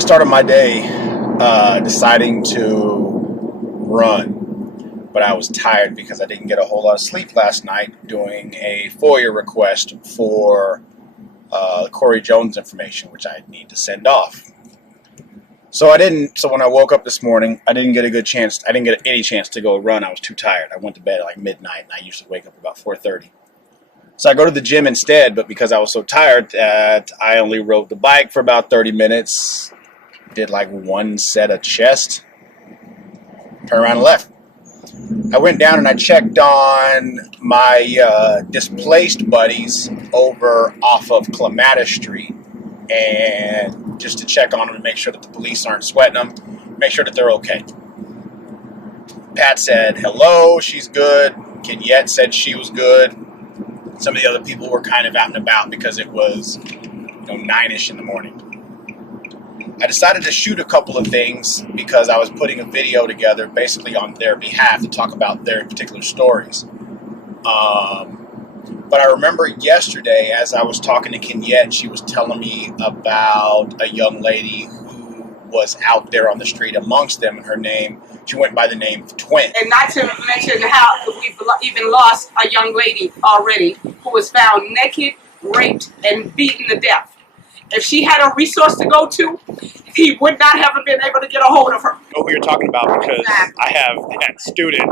started my day deciding to run, but I was tired because I didn't get a whole lot of sleep last night doing a FOIA request for Corey Jones information, which I need to send off. So when I woke up this morning, I didn't get any chance to go run. I was too tired. I went to bed at like midnight, and I usually wake up about 4:30. So I go to the gym instead, but because I was so tired that I only rode the bike for about 30 minutes, did like one set of chest, turned around and left. I went down and I checked on my displaced buddies over off of Clematis Street, and just to check on them and make sure that the police aren't sweating them, make sure that they're okay. Pat said hello, she's good. Kenyette said she was good. Some of the other people were kind of out and about because it was 9-ish in the morning. I decided to shoot a couple of things because I was putting a video together basically on their behalf to talk about their particular stories. But I remember yesterday as I was talking to Kenyette, she was telling me about a young lady who was out there on the street amongst them, and she went by the name Twin. And not to mention how we've even lost a young lady already who was found naked, raped, and beaten to death. If she had a resource to go to, he would not have been able to get a hold of her. I know who you're talking about because exactly. I have that student.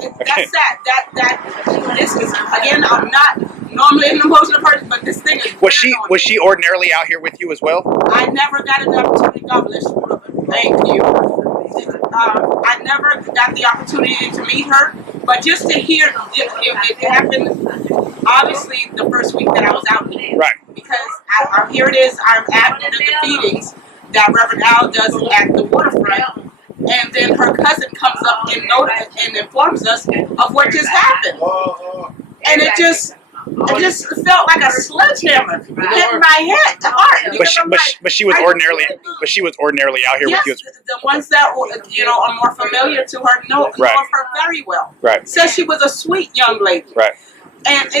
That's sad. This is, again, I'm not normally an emotional person, but this thing is. Was she ordinarily out here with you as well? I never got an opportunity. God bless you. Thank you. I never got the opportunity to meet her, but just to hear it happened. Obviously, the first week that I was out here, right? Because here it is. I'm at the feedings that Reverend Al does at the waterfront. And then her cousin comes up and informs us of what just happened. And it just felt like a sledgehammer hit my head, the heart. But she was ordinarily out here with you. The ones that are more familiar to her know of her very well. Right. Says she was a sweet young lady. Right. And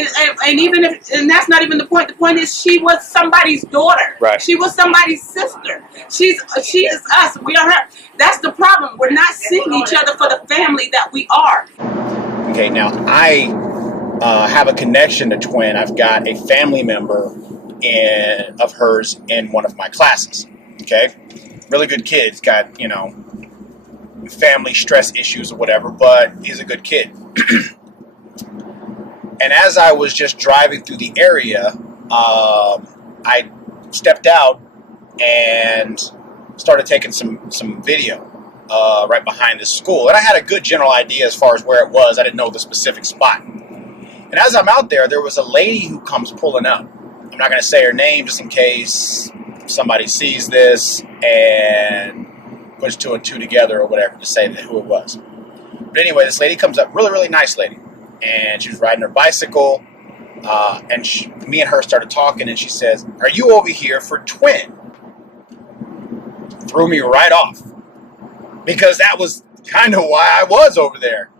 even if that's not even the point. The point is she was somebody's daughter. Right. She was somebody's sister. She is us. We are her. That's the problem. We're not seeing each other for the family that we are. Okay, now I have a connection to Twin. I've got a family member of hers in one of my classes. Okay, really good kid. He's got family stress issues or whatever, but he's a good kid. And as I was just driving through the area, I stepped out and started taking some video right behind this school. And I had a good general idea as far as where it was. I didn't know the specific spot. And as I'm out there, there was a lady who comes pulling up. I'm not going to say her name just in case somebody sees this and puts two and two together or whatever to say who it was. But anyway, this lady comes up, really, really nice lady. And she was riding her bicycle, and me and her started talking, and she says, "Are you over here for Twin?" Threw me right off, because that was kind of why I was over there.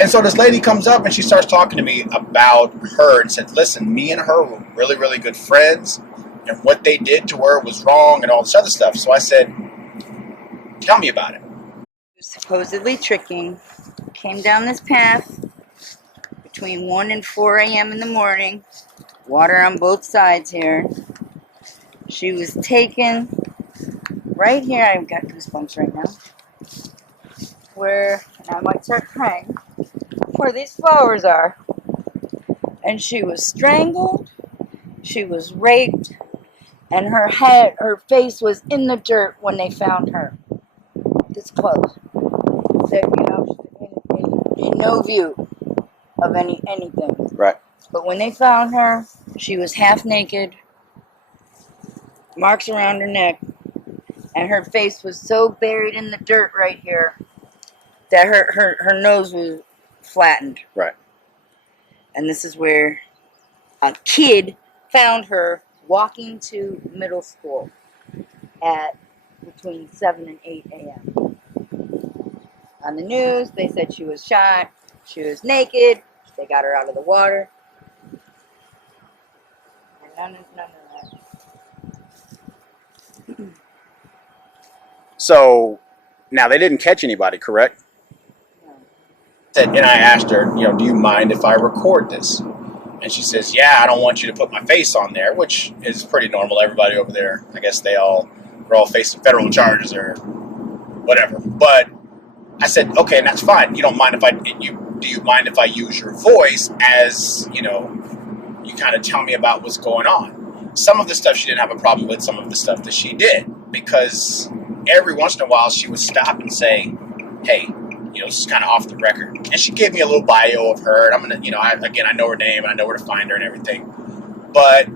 And so this lady comes up, and she starts talking to me about her, and said, "Listen, me and her were really, really good friends, and what they did to her was wrong, and all this other stuff." So I said, "Tell me about it." Supposedly tricking, came down this path between 1 and 4 a.m. in the morning, water on both sides here. She was taken right here. I've got goosebumps right now. And I might start crying, where these flowers are. And she was strangled, she was raped, and her face was in the dirt when they found her. This close. In no view of anything. Right. But when they found her, she was half naked, marks around her neck, and her face was so buried in the dirt right here that her nose was flattened. Right. And this is where a kid found her walking to middle school at between 7 and 8 a.m. On the news, they said she was shot. She was naked. They got her out of the water. And none of that. So now they didn't catch anybody, correct? And I asked her, do you mind if I record this? And she says, yeah, I don't want you to put my face on there, which is pretty normal. Everybody over there, I guess they're all facing federal charges or whatever. But I said, okay, and that's fine. You don't mind if do you mind if I use your voice as, you kind of tell me about what's going on? Some of the stuff she didn't have a problem with, some of the stuff that she did, because every once in a while she would stop and say, hey, this is kind of off the record. And she gave me a little bio of her, and I'm going to, I know her name, and I know where to find her and everything. But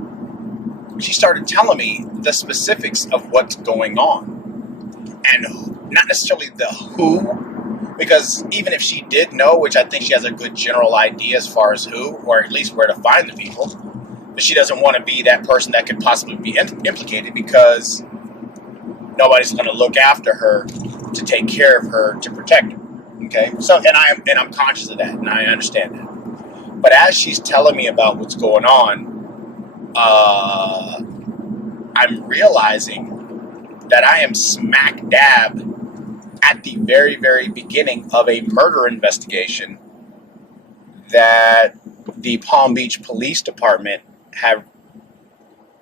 she started telling me the specifics of what's going on. And not necessarily the who, because even if she did know, which I think she has a good general idea as far as who, or at least where to find the people, but she doesn't want to be that person that could possibly be implicated, because nobody's going to look after her to take care of her, to protect her. Okay, so and I'm conscious of that, and I understand that. But as she's telling me about what's going on, I'm realizing that I am smack dab at the very, very beginning of a murder investigation that the Palm Beach Police Department have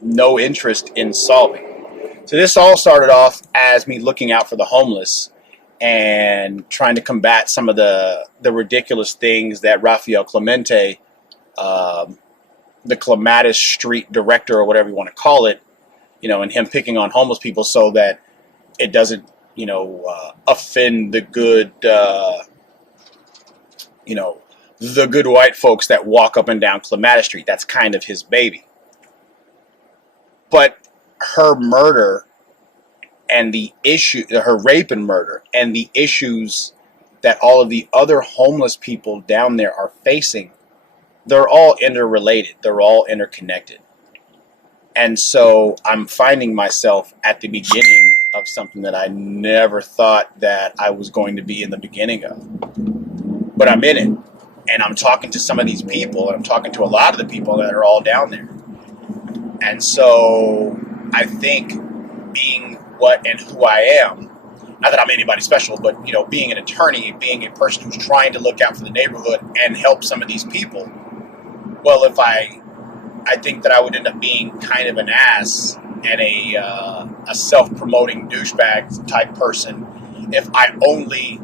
no interest in solving. So this all started off as me looking out for the homeless and trying to combat some of the ridiculous things that Rafael Clemente, the Clematis Street director, or whatever you want to call it, and him picking on homeless people so that it doesn't, offend the good, the good white folks that walk up and down Clematis Street. That's kind of his baby. But her murder and the issue, her rape and murder, and the issues that all of the other homeless people down there are facing, they're all interrelated. They're all interconnected. And so I'm finding myself at the beginning of something that I never thought that I was going to be in the beginning of. But I'm in it. And I'm talking to some of these people, and I'm talking to a lot of the people that are all down there. And so I think being what and who I am, not that I'm anybody special, but being an attorney, being a person who's trying to look out for the neighborhood and help some of these people, well, if I think that I would end up being kind of an ass and a self-promoting douchebag type person if I only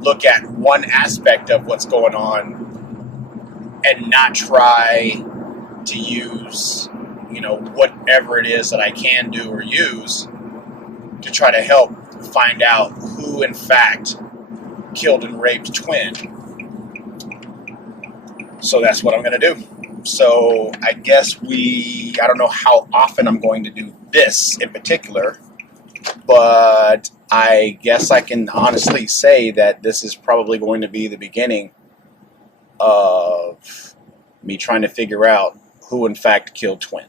look at one aspect of what's going on and not try to use whatever it is that I can do or use to try to help find out who in fact killed and raped Twin. So that's what I'm going to do. So I guess I don't know how often I'm going to do this in particular, but I guess I can honestly say that this is probably going to be the beginning of me trying to figure out who in fact killed Twin.